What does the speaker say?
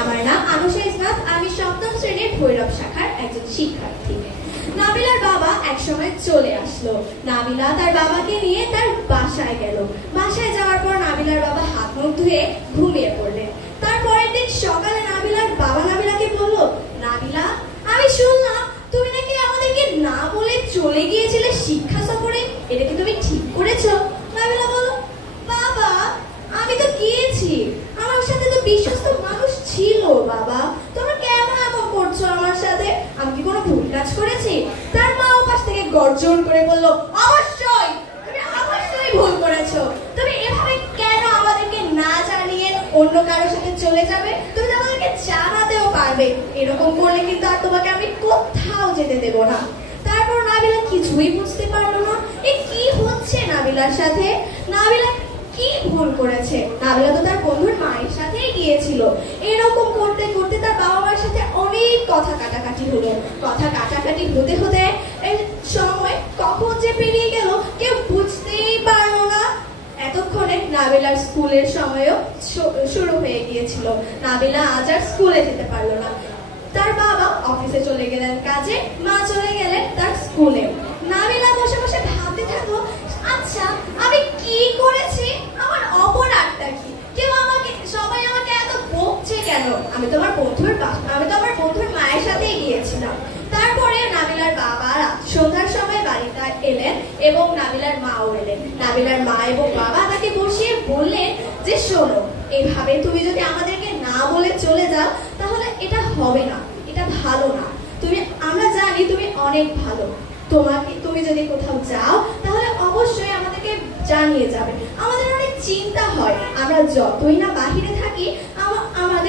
আমার নাম আনুষা ইসনাত। আমি সপ্তম শ্রেণীর ভৈরব শাখার একজন শিক্ষার্থী। নাবিলার বাবা একসময় চলে আসলো। নাবিলা তার বাবাকে নিয়ে তার বাসায় গেল। বাসায় যাওয়ার পর নাবিলার বাবা হাত মুখ ধুয়ে ঘুমিয়ে পড়লেন। তারপরের দিন সকালে নাবিলার বাবা নাবিলাকে বলল, নাবিলা, আমি শুনলাম তুমি নাকি আমাদেরকে না বলে চলে গিয়েছিলে শিক্ষা সফরে, এটা কি তুমি ঠিক করেছো? নাবিলা বলল, বাবা, আমি তো গিয়েছি, আমার সাথে তো বিশ্বস্ত মানুষ ছিল। বাবা, তোমরা কেন এমন করছো আমার সাথে? আমি কি কোনো ভুল কাজ করেছি? তার মা ওপাশ থেকে গর্জন করে বলল, অবশ্যই তুমি অবশ্যই ভুল করেছো। তুমি এভাবে কেন আমাদেরকে না জানিয়ে অন্য কারোর সাথে চলে যাবে? তুমি আমাদেরকে জানাতেও পারবে। এরকম করলে কিন্তু আর তোমাকে আমি কোথাও যেতে দেব না। তারপর নাবিলা কিছুই বুঝতে পারলো না, এ কি হচ্ছে নাবিলার সাথে। নাবিলা কি ভুল করেছে? নাবিলা তো তার বন্ধুর মায়ের সাথেই গিয়েছিল। এরকম করতে করতে তার বাবা মার সাথে অনেক কথা কাটাকাটি হলো। কথা কাটাকাটি হতে হতে সময় কখন যে পেরিয়ে গেল কেউ বুঝতেই পারলো না। এতক্ষণে নাবিলার স্কুলের সময়ও শুরু হয়ে গিয়েছিল। নাবিলা আজ আর স্কুলে যেতে পারলো না। তার বাবা অফিসে চলে গেলেন কাজে, মা চলে গেলেন তার স্কুলে। নাবিলা বসে বসে ভাবতে থাকলো, আচ্ছা আমি কি করেছি? আমার অপরাধটা কি? সবাই আমাকে এত বকছে কেন? আমি তো আমার বন্ধুর মায়ের সাথেই গিয়েছিলাম। তারপরে নাবিলার বাবা সন্ধ্যার সময় বাড়িতে এলেন এবং নাবিলার মাও এলেন। নাবিলার মা এবং বাবা তাকে বসিয়ে বললেন যে, শোনো, এভাবে তুমি যদি আমাদেরকে না বলে চলে যাও তাহলে এটা হবে না, এটা ভালো না। আমরা জানি তুমি অনেক ভালো। তুমি যদি কোথাও যাও তাহলে অবশ্যই আমাদেরকে জানিয়ে যাবে। আমাদের অনেক চিন্তা হয়, আমরা যতই না বাহিরে থাকি আমাদের